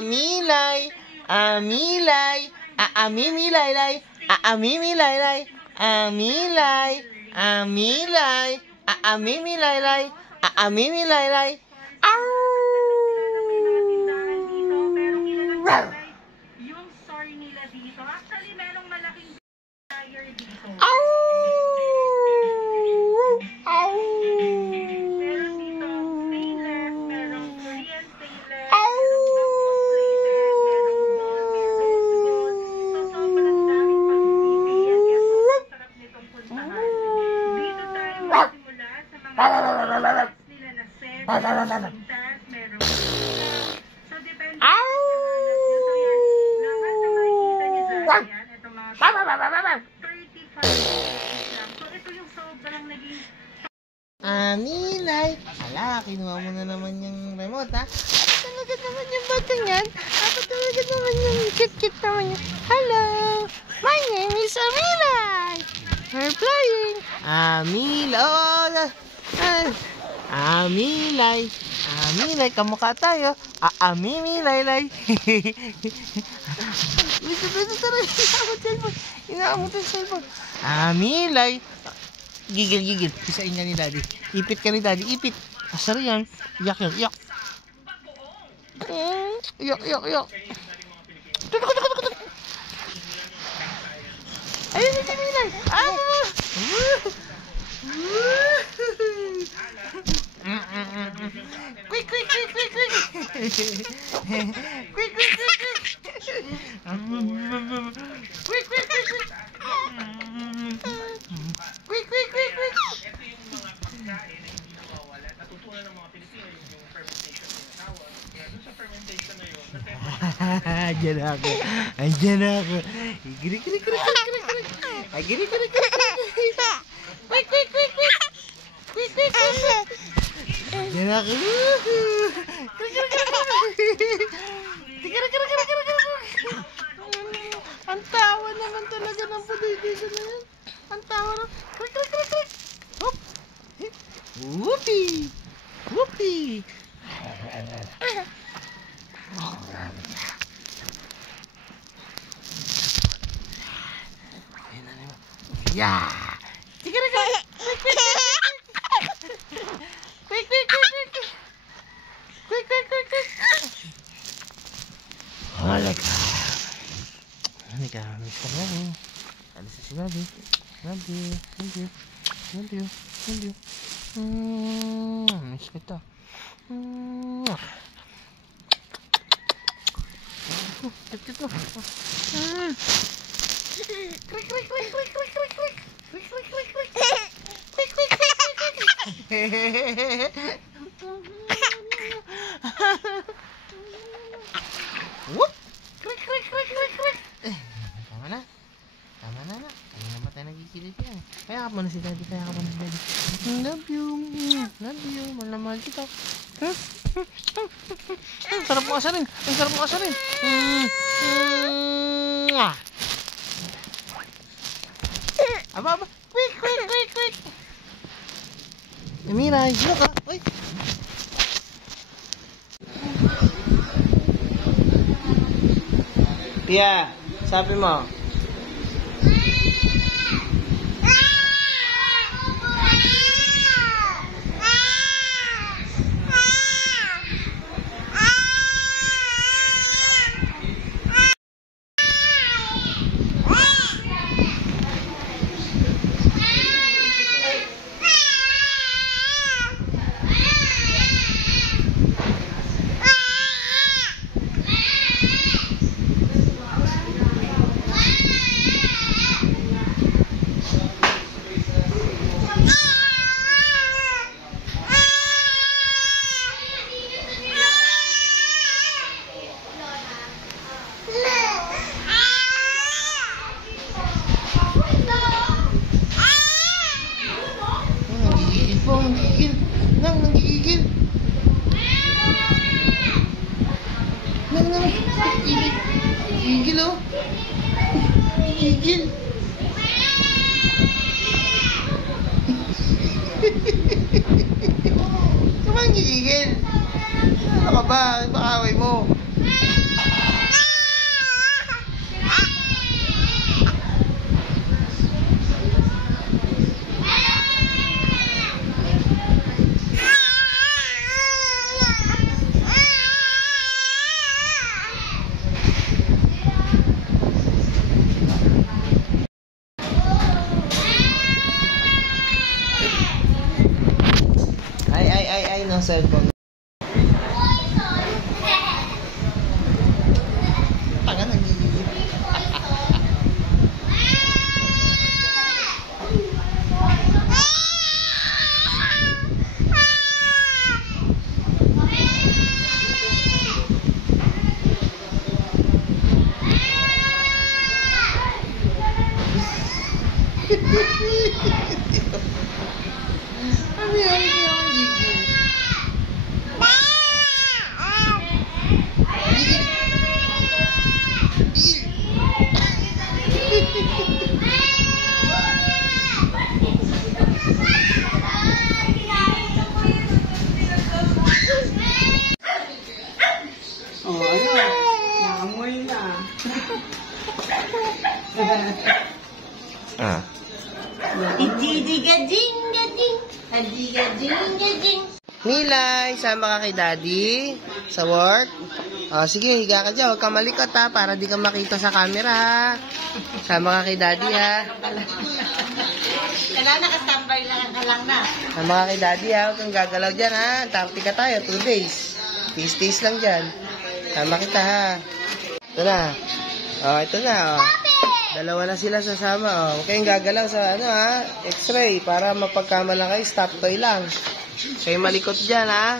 Amilay, amilay, aamimilaylay, aamimilaylay, amilay, amilay, aamimilaylay, aamimilaylay. Yung store nila dito. Actually, merong malaking flyer dito. Meron dito stainless, merong Korean stainless, merong bamboo plated, merong rose gold. So, sobrang daming pagpipilian. Kaya sobrang sarap nitong puntahan. Dito tayo magsimula sa mga nila na set, merong pintas, merong so, depende sa so, yan. Lahat na makikita niyo dyan, yan. Itong mga 35 lang. So, ito yung sobrang naging Amilay. Ala, kinuha mo na naman yung remote, ha? Apa talaga naman yung batang yan? Apa talaga naman yung cute-cute naman yan? Hello! My name is Amilay! We're playing! Amilay! Amilay! Amilay, kamukha tayo. Aamimilaylay. Inaamot yung cellphone. Amilay. Gigil. Pisain ka ni daddy. Ipit ka ni daddy. Ipit. Asar yan. Yak. Yak. Ayun si Milay. Quick. Quick. Natutunan ng mga Pilipino yung fermentation na tinatawag. Kaya doon sa fermentation na yun, Andiyan ako. Girik. Quick. Andiyan ako. Ang tawa naman talaga ng pagdidisyon na yan. Ang tawa na. Quick. Hop. Whoopee. Yeah. Quick. Halika. Miss ka na rin. Alis na si daddy. Love you. Miss kita. Quick. Whoop! Quick. Tama na. Ano naman tayo nagkikilit yan? Kaya ka pa na si daddy. Love you. Mahal kita. Sarap mo asarin. Aba. Quick. Mira, hilo ka. Uy. Pia, sabi mo. Nanggigigil. Gigil, oh. Gigil. Kamang gigil. Ano ka ba? Pakaway mo. ng cellphone. Tanga, nagigigil. Ano yan? Hindi ako gigil. Oh, ano? Naamoy na. Ah. Nilay, sama ka kay Daddy sa work. Sige, higa ka dyan. Huwag ka malikot ha, para di ka makita sa camera ha. Sama ka kay Daddy ha. Kailangan nakastambay lang na. Sama ka kay Daddy ha. Huwag kang gagalaw dyan ha. Antarctica tayo, 2 days. Days lang dyan. Sama kita ha. Ito na. Ito na. Dalawa na sila sasama. Huwag kayong gagalaw sa X-ray para mapagkamala kayo. Stop toy lang. Kayo malikot dyan ha.